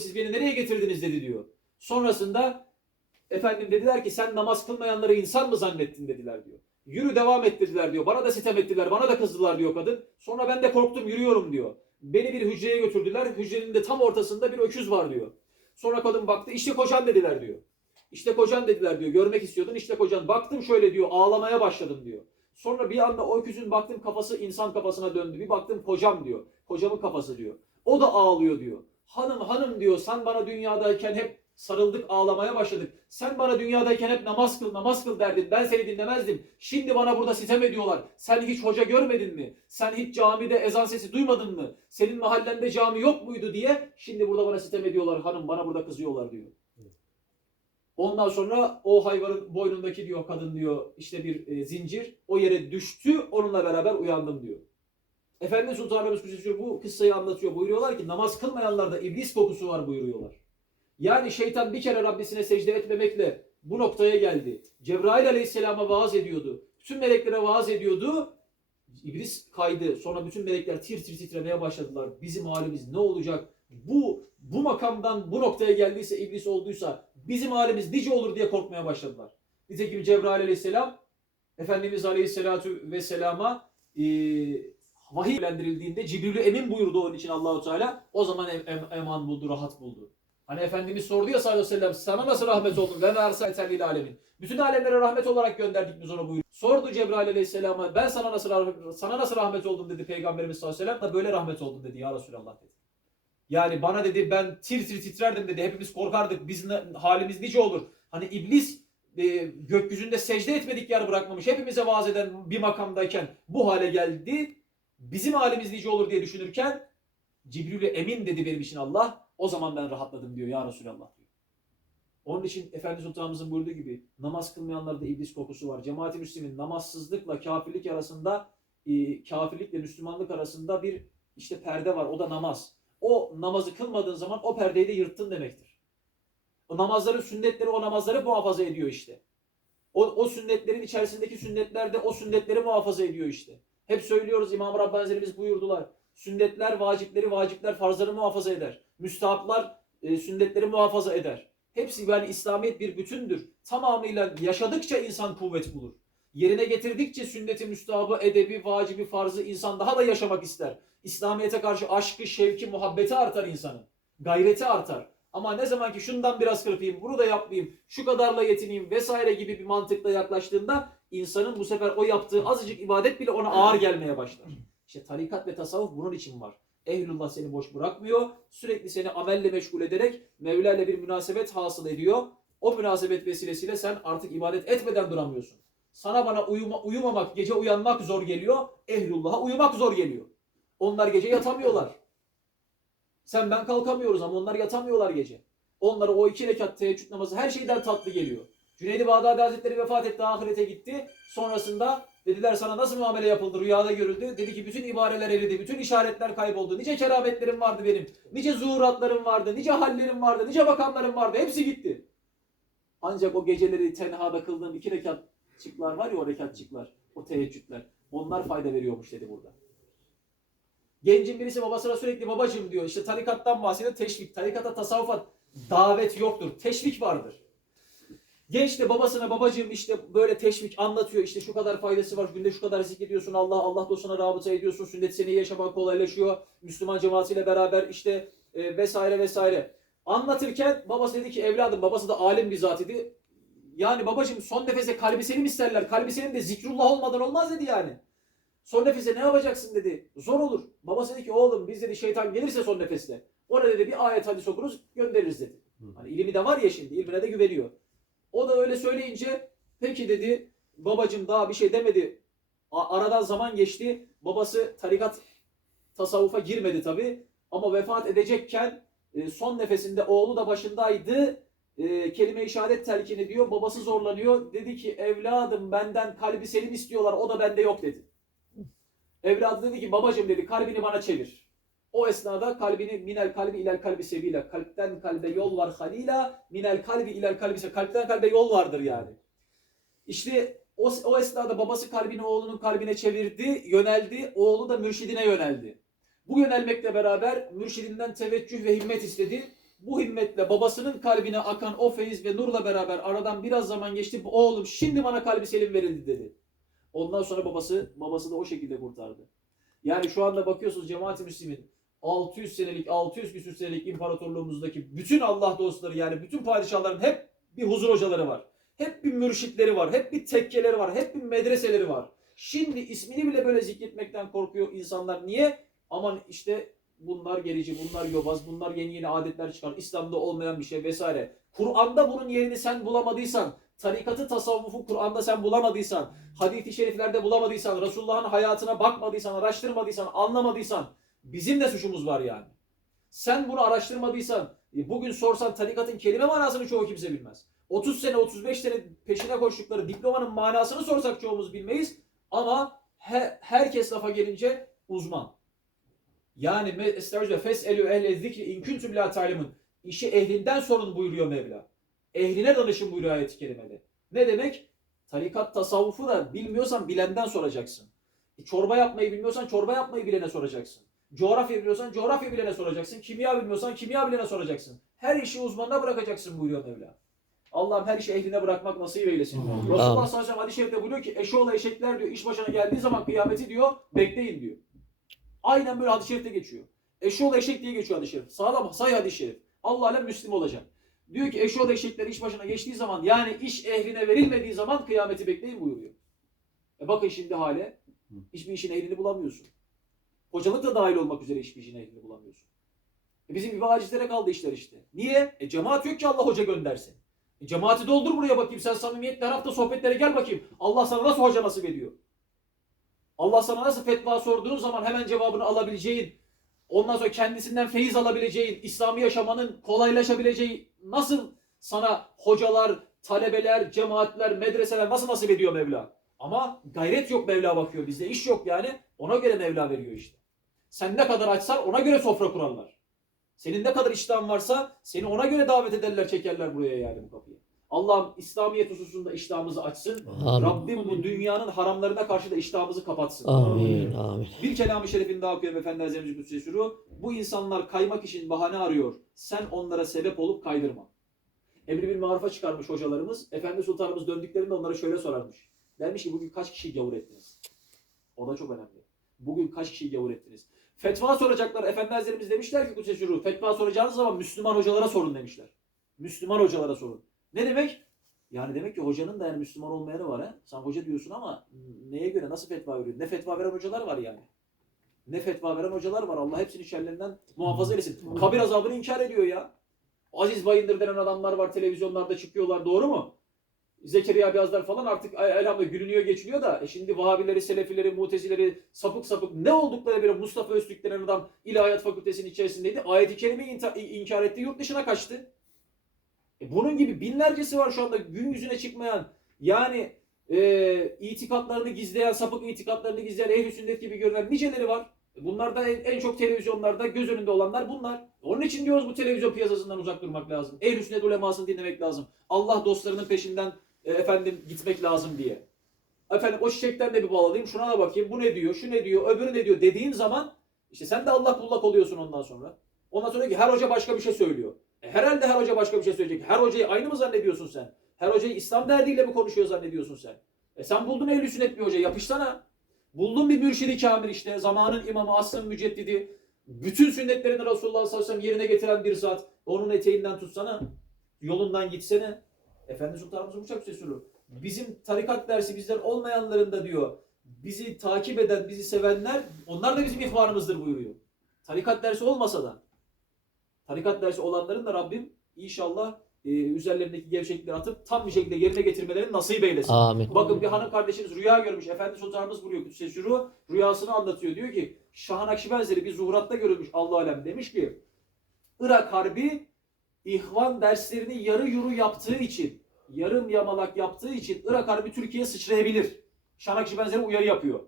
siz beni nereye getirdiniz dedi diyor. Sonrasında efendim dediler ki sen namaz kılmayanları insan mı zannettin dediler diyor. Yürü devam ettirdiler diyor. Bana da sitem ettiler, bana da kızdılar diyor kadın. Sonra ben de korktum yürüyorum diyor. Beni bir hücreye götürdüler. Hücrenin de tam ortasında bir öküz var diyor. Sonra kadın baktı işte kocan dediler diyor. İşte kocan dediler diyor. Görmek istiyordun işte kocan. Baktım şöyle diyor ağlamaya başladım diyor. Sonra bir anda o öküzün baktım kafası insan kafasına döndü. Bir baktım kocam diyor. Kocamın kafası diyor. O da ağlıyor diyor. Hanım hanım diyor sen bana dünyadayken hep sarıldık ağlamaya başladık. Sen bana dünyadayken hep namaz kıl namaz kıl derdin. Ben seni dinlemezdim. Şimdi bana burada sitem ediyorlar. Sen hiç hoca görmedin mi? Sen hiç camide ezan sesi duymadın mı? Senin mahallende cami yok muydu diye şimdi burada bana sitem ediyorlar hanım bana burada kızıyorlar diyor. Ondan sonra o hayvanın boynundaki diyor kadın diyor işte bir e, zincir o yere düştü onunla beraber uyandım diyor. Efendimiz Sultanımız Kudüs'ü bu kıssayı anlatıyor. Buyuruyorlar ki namaz kılmayanlarda iblis kokusu var buyuruyorlar. Yani şeytan bir kere Rabbisine secde etmemekle bu noktaya geldi. Cebrail aleyhisselama vaaz ediyordu. Bütün meleklere vaaz ediyordu. İblis kaydı. Sonra bütün melekler tir tir titremeye başladılar. Bizim halimiz ne olacak? Bu bu makamdan bu noktaya geldiyse iblis olduysa bizim halimiz nice olur diye korkmaya başladılar. Nitekim Cebrail aleyhisselam Efendimiz aleyhisselatu vesselama e, vahiy evlendirildiğinde Cibril'ü emin buyurdu onun için Allahu Teala. O zaman em, em- eman buldu, rahat buldu. Hani Efendimiz sordu ya sallallahu aleyhi ve sellem sana nasıl rahmet oldun? Ve mersel alemin. Bütün alemlere rahmet olarak gönderdik biz ona buyurdu. Sordu Cebrail aleyhisselama ben sana nasıl rahmet, sana nasıl rahmet oldum dedi Peygamberimiz sallallahu aleyhi ve sellem. Da böyle rahmet oldum dedi ya Resulallah dedi. Yani bana dedi ben tir tir titrerdim dedi. Hepimiz korkardık. Biz ne- halimiz nice olur. Hani iblis e, gökyüzünde secde etmedik yer bırakmamış. Hepimize vaaz eden bir makamdayken bu hale geldi. Bizim halimiz nice olur diye düşünürken Cibril'e emin dedi benim için Allah. O zaman ben rahatladım diyor ya Resulallah diyor. Onun için Efendimiz Sultanımızın buyurduğu gibi namaz kılmayanlarda iblis kokusu var. Cemaat-i Müslim'in namazsızlıkla kafirlik arasında e, kafirlikle Müslümanlık arasında bir işte perde var. O da namaz. O namazı kılmadığın zaman o perdeyi de yırttın demektir. O namazların sünnetleri o namazları muhafaza ediyor işte. O, o sünnetlerin içerisindeki sünnetler de o sünnetleri muhafaza ediyor işte. Hep söylüyoruz İmam Rabbani Hazretlerimiz buyurdular. Sünnetler vacipleri, vacipler farzları muhafaza eder. Müstahaplar e, sünnetleri muhafaza eder. Hepsi yani İslamiyet bir bütündür. Tamamıyla yaşadıkça insan kuvvet bulur. Yerine getirdikçe sünneti, müstahabı, edebi, vacibi, farzı insan daha da yaşamak ister. İslamiyet'e karşı aşkı, şevki, muhabbeti artar insanın. Gayreti artar. Ama ne zaman ki şundan biraz kırpayım, bunu da yapmayayım, şu kadarla yetineyim vesaire gibi bir mantıkla yaklaştığında insanın bu sefer o yaptığı azıcık ibadet bile ona ağır gelmeye başlar. İşte tarikat ve tasavvuf bunun için var. Ehlullah seni boş bırakmıyor. Sürekli seni amelle meşgul ederek Mevla ile bir münasebet hasıl ediyor. O münasebet vesilesiyle sen artık ibadet etmeden duramıyorsun. Sana bana uyuma, uyumamak, gece uyanmak zor geliyor. Ehlullah'a uyumak zor geliyor. Onlar gece yatamıyorlar. Sen ben kalkamıyoruz ama onlar yatamıyorlar gece. Onlara o iki rekat teheccüd namazı her şeyden tatlı geliyor. Cüneydi Bağdadi Hazretleri vefat etti, ahirete gitti. Sonrasında dediler sana nasıl muamele yapıldı, rüyada görüldü. Dedi ki bütün ibareler eridi, bütün işaretler kayboldu. Nice kerametlerim vardı benim, nice zuhuratlarım vardı, nice hallerim vardı, nice makamlarım vardı. Hepsi gitti. Ancak o geceleri tenhada kıldığım iki rekatçıklar var ya o rekatçıklar, o teheccüdler. Onlar fayda veriyormuş dedi burada. Gencin birisi babasına sürekli babacım diyor. İşte tarikattan bahsediyor. Teşvik. Tarikata, tasavvufa davet yoktur. Teşvik vardır. Genç de babasına babacığım işte böyle teşvik anlatıyor. İşte şu kadar faydası var. Günde şu kadar zikrediyorsun. Allah Allah dostuna rabıta ediyorsun. Sünnet seni yaşaman kolaylaşıyor. Müslüman cemaatiyle beraber işte e, vesaire vesaire. Anlatırken babası dedi ki evladım babası da alim bir zat idi. Yani babacığım son nefese kalbi selim isterler. Kalbi selim de zikrullah olmadan olmaz dedi yani. Son nefese ne yapacaksın dedi. Zor olur. Babası dedi ki oğlum biz dedi şeytan gelirse son nefeste. Ona dedi bir ayet hadis okuruz göndeririz dedi. Hani ilmi de var ya şimdi ilmine de güveniyor. O da öyle söyleyince peki dedi babacım daha bir şey demedi. Aradan zaman geçti. Babası tarikat tasavvufa girmedi tabi. Ama vefat edecekken e, son nefesinde oğlu da başındaydı. E, kelime-i şehadet telkini diyor. Babası zorlanıyor. Dedi ki evladım benden kalbi selim istiyorlar. O da bende yok dedi. Evladı dedi ki babacım dedi kalbini bana çevir. O esnada kalbini minel kalbi ilel kalbi seviyle. Kalpten kalbe yol var halila. Minel kalbi ilel kalbi seviyle. Kalpten kalbe yol vardır yani. İşte o, o esnada babası kalbini oğlunun kalbine çevirdi, yöneldi. Oğlu da mürşidine yöneldi. Bu yönelmekle beraber mürşidinden teveccüh ve himmet istedi. Bu himmetle babasının kalbine akan o feyiz ve nurla beraber aradan biraz zaman geçti. Oğlum şimdi bana kalbi selim verildi dedi. Ondan sonra babası babası da o şekilde kurtardı. Yani şu anda bakıyorsunuz cemaat-i müslimin 600 senelik 600 küsür senelik imparatorluğumuzdaki bütün Allah dostları yani bütün padişahların hep bir huzur hocaları var. Hep bir mürşitleri var. Hep bir tekkeleri var. Hep bir medreseleri var. Şimdi ismini bile böyle zikretmekten korkuyor insanlar. Niye? Aman işte bunlar gerici, bunlar yobaz, bunlar yeni yeni adetler çıkar. İslam'da olmayan bir şey vesaire. Kur'an'da bunun yerini sen bulamadıysan, tarikatı, tasavvufu Kur'an'da sen bulamadıysan, hadis-i şeriflerde bulamadıysan, Resulullah'ın hayatına bakmadıysan, araştırmadıysan, anlamadıysan bizim de suçumuz var yani. Sen bunu araştırmadıysan, e, bugün sorsan tarikatın kelime manasını çoğu kimse bilmez. 30 sene, 35 sene peşine koştukları diplomanın manasını sorsak çoğumuz bilmeyiz. Ama he- herkes lafa gelince uzman. Yani estağfirullah fes'elü ehle zikri in kuntum la ta'lemun. İşi ehlinden sorun buyuruyor Mevla. Ehline danışın buyuruyor ayet-i kerimede. Ne demek? Tarikat tasavvufu da bilmiyorsan bilenden soracaksın. E, çorba yapmayı bilmiyorsan çorba yapmayı bilene soracaksın. Coğrafya biliyorsan coğrafya bilene soracaksın. Kimya bilmiyorsan kimya bilene soracaksın. Her işi uzmanına bırakacaksın buyuruyor Mevla. Allah'ım her işi ehline bırakmak nasip eylesin. Amin. Resulullah sallallahu aleyhi ve sellem hadis-i şerifte buyuruyor ki eşoğlu eşekler diyor iş başına geldiği zaman kıyameti diyor bekleyin diyor. Aynen böyle hadis-i şerifte geçiyor. Eşoğlu eşek diye geçiyor hadis-i şerif. Sağlam say hadis-i şerif. Allah alem Müslim olacak. Diyor ki eşoğlu eşekler iş başına geçtiği zaman yani iş ehline verilmediği zaman kıyameti bekleyin buyuruyor. E bakın şimdi hale hiçbir işin ehlini bulamıyorsun. Hocalık da dahil olmak üzere hiçbir işin ehlini bulamıyorsun. E bizim gibi acizlere kaldı işler işte. Niye? E cemaat yok ki Allah hoca göndersin. E cemaati doldur buraya bakayım. Sen samimiyetle her hafta sohbetlere gel bakayım. Allah sana nasıl hoca nasip ediyor? Allah sana nasıl fetva sorduğun zaman hemen cevabını alabileceğin, ondan sonra kendisinden feyiz alabileceğin, İslami yaşamanın kolaylaşabileceği nasıl sana hocalar, talebeler, cemaatler, medreseler nasıl nasip ediyor Mevla? Ama gayret yok Mevla bakıyor bizde. iş yok yani. Ona göre Mevla veriyor işte. Sen ne kadar açsan ona göre sofra kurarlar. Senin ne kadar iştahın varsa seni ona göre davet ederler, çekerler buraya yani bu kapıyı. Allah'ım İslamiyet hususunda iştahımızı açsın. Amin. Rabbim bu dünyanın haramlarına karşı da iştahımızı kapatsın. Amin. Amin. Bir kelamı şerifini daha okuyorum Efendi Hazretimiz Kudüs'e. Bu insanlar kaymak için bahane arıyor. Sen onlara sebep olup kaydırma. Emri bir marufa çıkarmış hocalarımız. Efendi Sultanımız döndüklerinde onlara şöyle sorarmış. Dermiş ki bugün kaç kişiyi gavur ettiniz? O da çok önemli. Bugün kaç kişiyi gavur ettiniz? Fetva soracaklar. Efendi Hazretlerimiz demişler ki Kudüs'e sürüyor. Fetva soracağınız zaman Müslüman hocalara sorun demişler. Müslüman hocalara sorun. Ne demek? Yani demek ki hocanın da yani Müslüman olmayanı var ha. Sen hoca diyorsun ama neye göre nasıl fetva veriyor? Ne fetva veren hocalar var yani. Ne fetva veren hocalar var. Allah hepsini şerlerinden muhafaza eylesin. Kabir azabını inkar ediyor ya. Aziz Bayındır denen adamlar var televizyonlarda çıkıyorlar doğru mu? Zekeriya Beyazlar falan artık el- elhamdülillah gülünüyor geçiliyor da e şimdi Vahabileri, Selefileri, Mutezileri sapık sapık ne oldukları bile Mustafa Öztürk denen adam İlahiyat Fakültesi'nin içerisindeydi. Ayet-i Kerime'yi inkar etti yurt dışına kaçtı. E bunun gibi binlercesi var şu anda gün yüzüne çıkmayan yani e, itikatlarını gizleyen, sapık itikatlarını gizleyen ehl sünnet gibi görünen niceleri var. E Bunlardan en, en çok televizyonlarda göz önünde olanlar bunlar. Onun için diyoruz bu televizyon piyasasından uzak durmak lazım. ehl sünnet ulemasını dinlemek lazım. Allah dostlarının peşinden e, efendim gitmek lazım diye. Efendim o çiçekten de bir bal alayım, şuna da bakayım, bu ne diyor, şu ne diyor, öbürü ne diyor dediğin zaman işte sen de Allah kullak oluyorsun ondan sonra. Ondan sonra ki her hoca başka bir şey söylüyor. E, herhalde her hoca başka bir şey söyleyecek. Her hocayı aynı mı zannediyorsun sen? Her hocayı İslam derdiyle mi konuşuyor zannediyorsun sen? E sen buldun ehl sünnet bir hoca yapışsana. Buldun bir mürşidi kamil işte. Zamanın imamı, asrın müceddidi. Bütün sünnetlerini Resulullah sallallahu aleyhi ve sellem yerine getiren bir zat. Onun eteğinden tutsana. Yolundan gitsene. Efendi Sultanımız uçak sesuru. Bizim tarikat dersi bizler olmayanların da diyor. Bizi takip eden, bizi sevenler onlar da bizim ihvanımızdır buyuruyor. Tarikat dersi olmasa da. Tarikat dersi olanların da Rabbim inşallah e, üzerlerindeki gevşeklikleri atıp tam bir şekilde yerine getirmelerini nasip eylesin. Amin. Bakın bir hanım kardeşiniz rüya görmüş. Efendi Sultanımız buyuruyor Kudüs'e Şuru. Rüyasını anlatıyor. Diyor ki Şah Nakşibenzeli bir zuhuratta görülmüş Allah alem. Demiş ki Irak Harbi ihvan derslerini yarı yuru yaptığı için yarım yamalak yaptığı için Irak Harbi Türkiye'ye sıçrayabilir. Şah Nakşibenzeli uyarı yapıyor.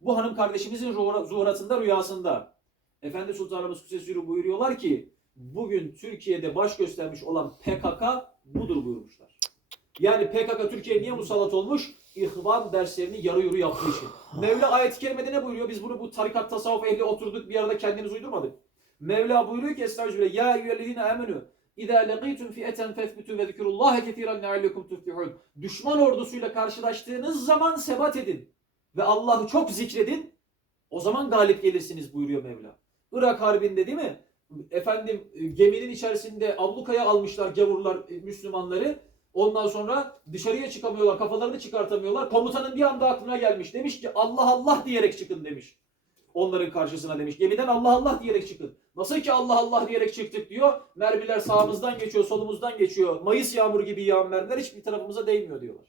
Bu hanım kardeşimizin zuhuratında rüyasında Efendi Sultanımız Kudüs'e Şuru buyuruyorlar ki bugün Türkiye'de baş göstermiş olan PKK budur buyurmuşlar. Yani PKK Türkiye'ye niye musallat olmuş? İhvan derslerini yarı yürü yaptığı için. Mevla ayet-i kerimede ne buyuruyor? Biz bunu bu tarikat tasavvuf ehli oturduk bir arada kendimiz uydurmadık. Mevla buyuruyor ki Estağfirullah ya eyyühellezine amenu İzâ leqîtum fi'eten fethbitû ve zikrullâhe ketîren leallekum tuflihûn. Düşman ordusuyla karşılaştığınız zaman sebat edin ve Allah'ı çok zikredin. O zaman galip gelirsiniz buyuruyor Mevla. Irak Harbi'nde değil mi? Efendim e, geminin içerisinde ablukaya almışlar gavurlar e, Müslümanları. Ondan sonra dışarıya çıkamıyorlar, kafalarını çıkartamıyorlar. Komutanın bir anda aklına gelmiş. Demiş ki Allah Allah diyerek çıkın demiş. Onların karşısına demiş. Gemiden Allah Allah diyerek çıkın. Nasıl ki Allah Allah diyerek çıktık diyor. Mermiler sağımızdan geçiyor, solumuzdan geçiyor. Mayıs yağmuru gibi yağan mermiler hiçbir tarafımıza değmiyor diyorlar.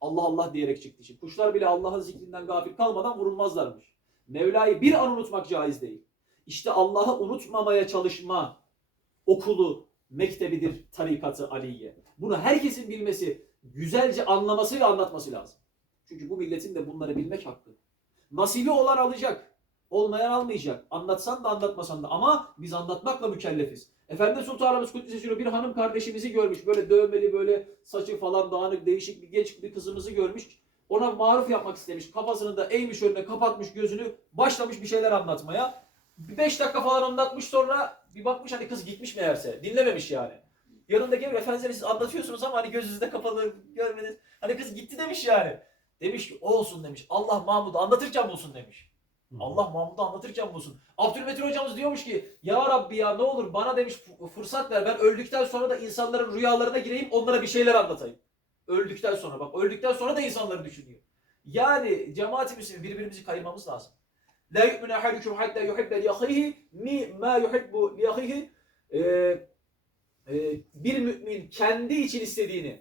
Allah Allah diyerek çıktı için. Kuşlar bile Allah'ın zikrinden gafil kalmadan vurulmazlarmış. Mevla'yı bir an unutmak caiz değil. İşte Allah'ı unutmamaya çalışma okulu, mektebidir tarikatı Aliye. Bunu herkesin bilmesi, güzelce anlaması ve anlatması lazım. Çünkü bu milletin de bunları bilmek hakkı. Nasibi olan alacak, olmayan almayacak. Anlatsan da anlatmasan da ama biz anlatmakla mükellefiz. Efendi Sultanımız Kudüs'e sürüyor bir hanım kardeşimizi görmüş. Böyle dövmeli böyle saçı falan dağınık değişik bir genç bir kızımızı görmüş. Ona maruf yapmak istemiş. Kafasını da eğmiş önüne kapatmış gözünü. Başlamış bir şeyler anlatmaya. Bir beş dakika falan anlatmış sonra bir bakmış hani kız gitmiş meğerse. Dinlememiş yani. Yanındaki ev efendileri siz anlatıyorsunuz ama hani gözünüzde kapalı görmediniz. Hani kız gitti demiş yani. Demiş ki o olsun demiş. Allah Mahmud'u anlatırken bulsun demiş. Allah Mahmud'u anlatırken bulsun. Abdülmetin hocamız diyormuş ki ya Rabbi ya ne olur bana demiş fırsat ver. Ben öldükten sonra da insanların rüyalarına gireyim onlara bir şeyler anlatayım. Öldükten sonra bak öldükten sonra da insanları düşünüyor. Yani cemaat-i birbirimizi kayırmamız lazım. La yu'minu ahadukum hatta yuhibbe li ahihi mi ma yuhibbu li ahihi. Ee, e, bir mümin kendi için istediğini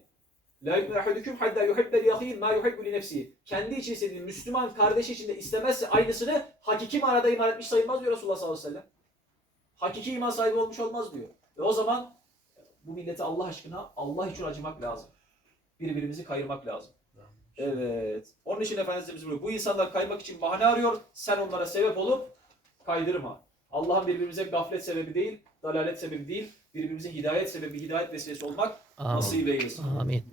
La yu'minu ahadukum hatta yuhibbe li ahihi ma yuhibbu li nefsihi. Kendi için istediğini Müslüman kardeşi için de istemezse aynısını hakiki manada iman etmiş sayılmaz diyor Resulullah sallallahu aleyhi ve sellem. Hakiki iman sahibi olmuş olmaz diyor. Ve o zaman bu millete Allah aşkına Allah için acımak lazım. Birbirimizi kayırmak lazım. Evet. Onun için Efendimiz buyuruyor. Bu insanlar kaymak için bahane arıyor. Sen onlara sebep olup kaydırma. Allah'ın birbirimize gaflet sebebi değil, dalalet sebebi değil, birbirimize hidayet sebebi, hidayet vesilesi olmak nasip eylesin. Amin.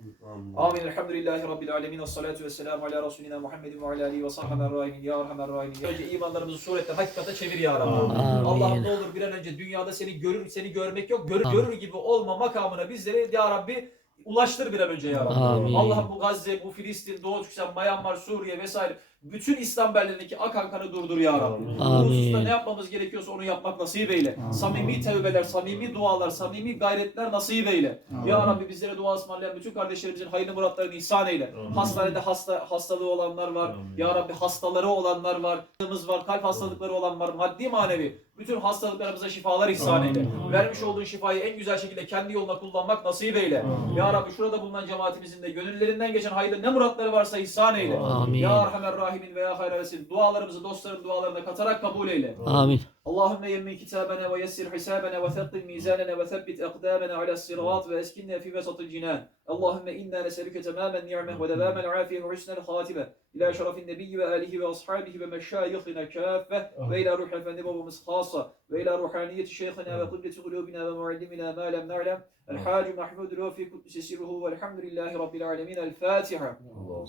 Amin. Elhamdülillahi Rabbil alemin. Ve salatu ve selamu ala Resulina Muhammedin ve ala alihi ve sahbihi rahimin. Ya Erhamer Rahimin. Önce imanlarımızı suretten hakikate çevir ya Rabbi. Allah'ım ne olur bir an önce dünyada seni görür, seni görmek yok. Görür, görür gibi olma makamına bizleri ya Rabbi ulaştır bir an önce ya Rabbi. Allah'ım bu Gazze, bu Filistin, Doğu Türkistan, Myanmar, Suriye vesaire bütün İslam bellerindeki akan kanı durdur ya Rabbi. Bu Amin. hususta ne yapmamız gerekiyorsa onu yapmak nasip eyle. Amin. Samimi tevbeler, samimi dualar, samimi gayretler nasip eyle. Ya Amin. Rabbi bizlere dua ısmarlayan bütün kardeşlerimizin hayırlı muratlarını ihsan eyle. Amin. Hastanede hasta hastalığı olanlar var. Amin. Ya Rabbi hastaları olanlar var. Var, kalp hastalıkları olan var. Maddi manevi. Bütün hastalıklarımıza şifalar ihsan eyle. Amin. Vermiş olduğun şifayı en güzel şekilde kendi yoluna kullanmak nasip eyle. Amin. Ya Rabbi şurada bulunan cemaatimizin de gönüllerinden geçen hayırlı ne muratları varsa ihsan eyle. Amin. Ya Erhamer rahimin ve ya. Dualarımızı dostların dualarına katarak kabul eyle. Amin. Allahümme yemmin kitabene ve yessir hisabene ve thettil mizanene ve thebbit ekdamene ala sirat ve eskinne fi vesatil cinan. Allahümme inna neselüke temamen ni'me ve devamel afiye ve hüsnel hatibe. İlâ şerefin nebiyyi ve âlihi ve ashabihi ve meşâyihine kâffe ve ilâ ruh efendi babamız hassa ve ilâ ruhaniyeti şeyhina ve kıbleti kulübina ve muallimina ma lem na'lem. El-Hâci Mahmud Rafi Kuddisesiruhu velhamdülillahi rabbil alemin. El-Fatiha. Allah'a